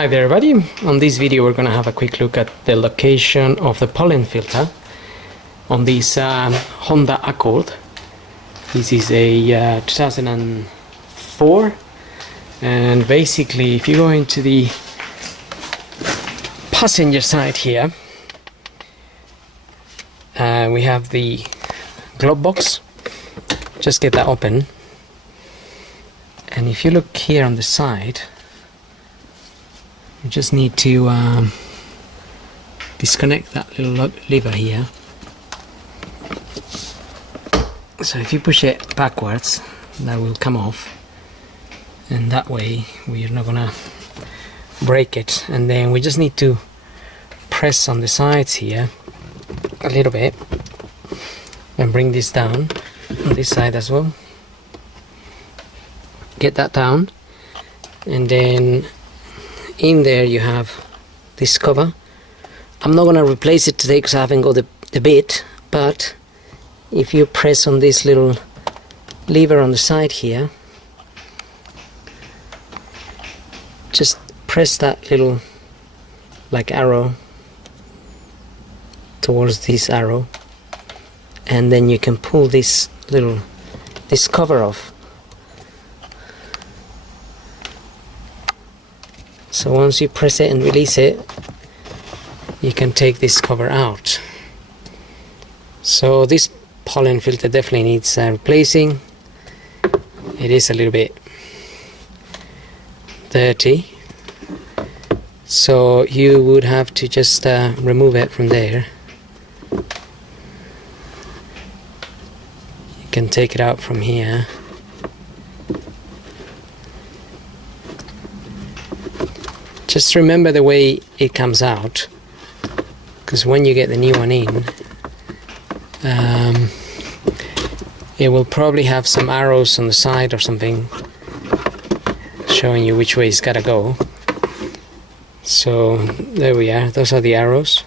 Hi there everybody, on this video we're going to have a quick look at the location of the pollen filter on this Honda Accord. This is a 2004, and basically if you go into the passenger side here, we have the glove box. Just get that open, and if you look here on the side, you just need to disconnect that little lever here. So if you push it backwards, that will come off, and that way we're not gonna break it. And then we just need to press on the sides here a little bit and bring this down on this side as well. Get that down, and then in there you have this cover. I'm not gonna replace it today because I haven't got the bit, but if you press on this little lever on the side here, just press that little like arrow towards this arrow, and then you can pull this cover off. So once you press it and release it, you can take this cover out. So this pollen filter definitely needs replacing. It is a little bit dirty, so you would have to just remove it from there. You can take it out from here. Just remember the way it comes out, because when you get the new one in, it will probably have some arrows on the side or something showing you which way it's gotta go. So there we are, those are the arrows,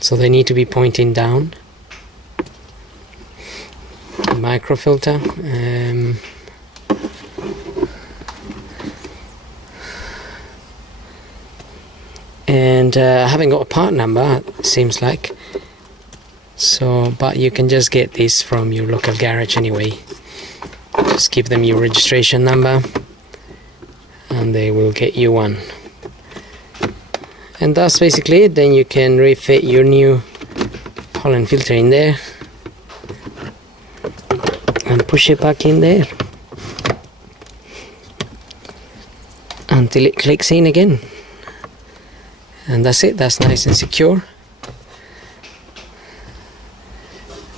so they need to be pointing down. Microfilter, and I haven't got a part number, it seems like, so but you can just get this from your local garage anyway. Just give them your registration number and they will get you one, and that's basically it. Then you can refit your new pollen filter in there and push it back in there until it clicks in again. And that's it, that's nice and secure. You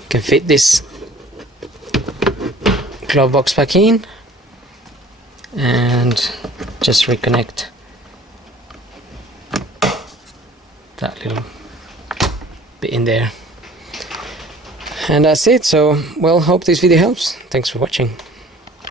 can fit this glove box back in and just reconnect that little bit in there. And that's it. So, well, hope this video helps. Thanks for watching.